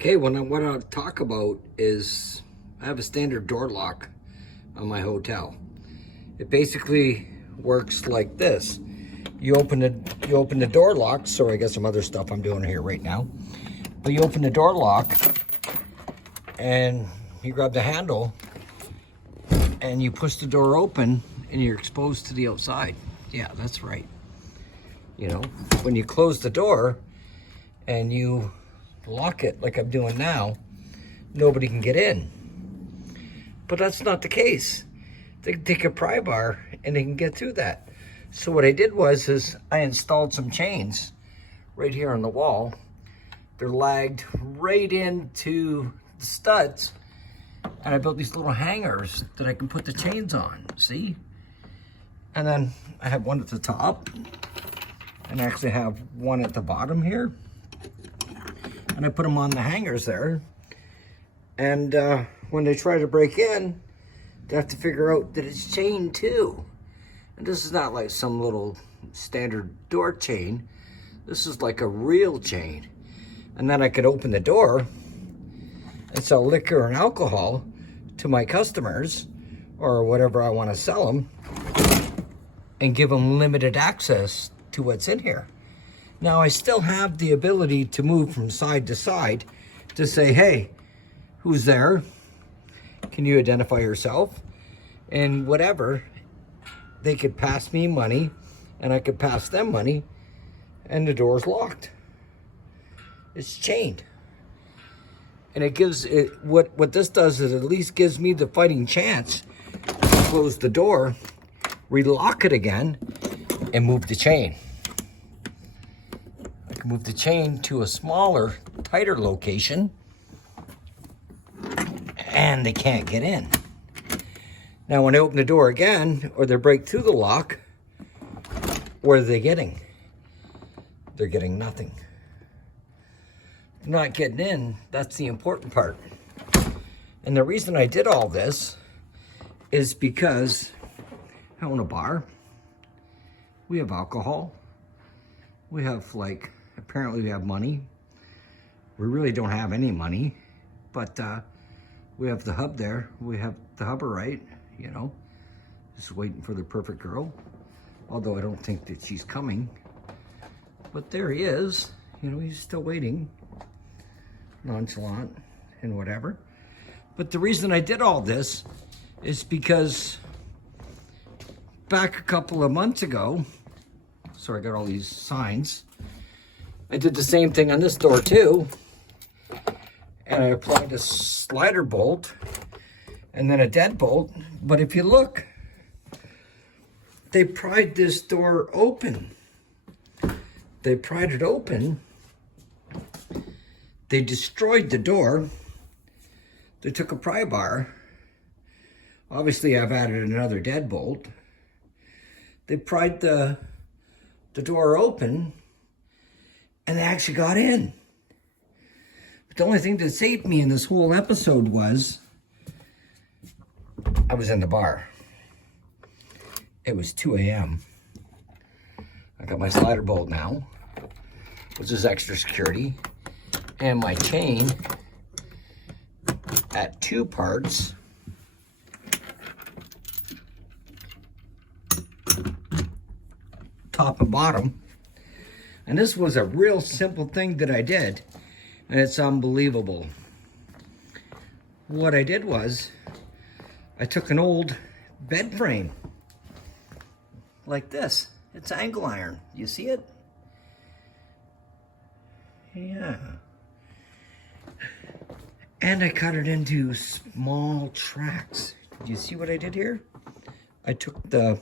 Okay, what I'll talk about is I have a standard door lock on my hotel. It basically works like this. You open the door lock. Sorry, I got some other stuff I'm doing here right now. But you open the door lock and you grab the handle and you push the door open and you're exposed to the outside. Yeah, that's right. You know, when you close the door and you lock it like I'm doing now, nobody can get in. But that's not the case. They can take a pry bar and they can get through that. So what I did is I installed some chains right here on the wall. They're lagged right into the studs. And I built these little hangers that I can put the chains on, see? And then I have one at the top and I actually have one at the bottom here. And I put them on the hangers there. And when they try to break in, they have to figure out that it's chained too. And this is not like some little standard door chain. This is like a real chain. And then I could open the door and sell liquor and alcohol to my customers or whatever I want to sell them and give them limited access to what's in here. Now I still have the ability to move from side to side to say, hey, who's there? Can you identify yourself? And whatever, they could pass me money and I could pass them money and the door's locked. It's chained. And it gives it, what this does is at least gives me the fighting chance to close the door, relock it again, and move the chain. I can move the chain to a smaller, tighter location, and they can't get in. Now, when I open the door again, or they break through the lock, what are they getting? They're getting nothing. They're not getting in. That's the important part. And the reason I did all this is because I own a bar. We have alcohol. We have apparently we have money. We really don't have any money, but we have the hub there. We have the hubber right, you know, just waiting for the perfect girl. Although I don't think that she's coming. But there he is. You know, he's still waiting. Nonchalant and whatever. But the reason I did all this is because back a couple of months ago, so I got all these signs, I did the same thing on this door too. And I applied a slider bolt and then a deadbolt. But if you look, they pried this door open. They pried it open. They destroyed the door. They took a pry bar. Obviously, I've added another deadbolt. They pried the door open and they actually got in. But the only thing that saved me in this whole episode was I was in the bar. It was 2 a.m. I got my slider bolt now, which is extra security, and my chain at 2 parts. Top and bottom. And this was a real simple thing that I did, and it's unbelievable. What I did was I took an old bed frame like this. It's angle iron. You see it? Yeah. And I cut it into small tracks. Do you see what I did here? I took the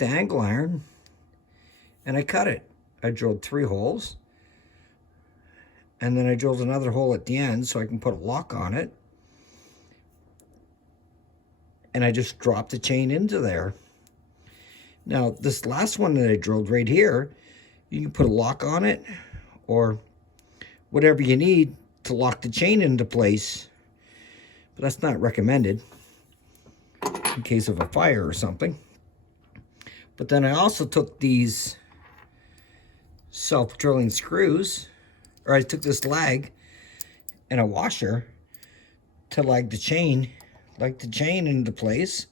angle iron and I cut it. I drilled 3 holes. And then I drilled another hole at the end so I can put a lock on it. And I just dropped the chain into there. Now, this last one that I drilled right here, you can put a lock on it or whatever you need to lock the chain into place. But that's not recommended in case of a fire or something. But then I also took these self-drilling screws or I took this lag and a washer to lag the chain into place,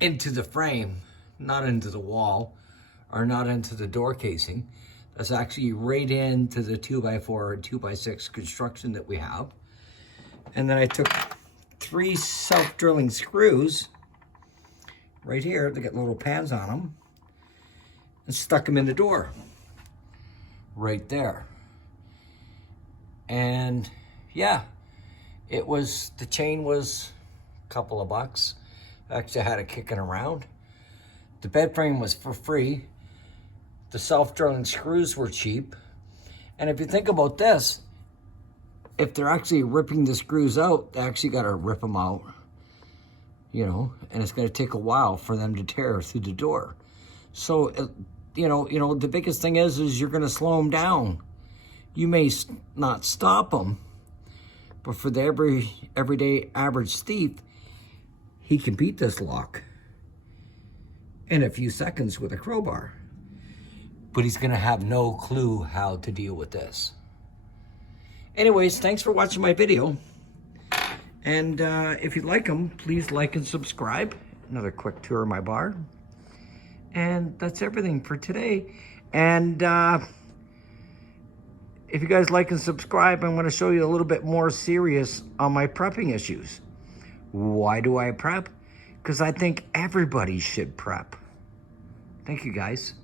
into the frame, not into the wall, or not into the door casing. That's actually right into the 2x4 or 2x6 construction that we have. And then I took 3 self-drilling screws right here, they got little pads on them, and stuck them in the door right there. And yeah, the chain was a couple of bucks. Actually, I had it kicking around. The bed frame was for free. The self-drilling screws were cheap. And if you think about this, if they're actually ripping the screws out, they actually got to rip them out, you know, and it's going to take a while for them to tear through the door. So, you know, the biggest thing is you're going to slow them down. You may not stop them, but for the everyday average thief, he can beat this lock in a few seconds with a crowbar. But he's going to have no clue how to deal with this. Anyways, thanks for watching my video. And if you like them, please like and subscribe. Another quick tour of my bar. And that's everything for today. And if you guys like and subscribe, I'm going to show you a little bit more serious on my prepping issues. Why do I prep? Because I think everybody should prep. Thank you, guys.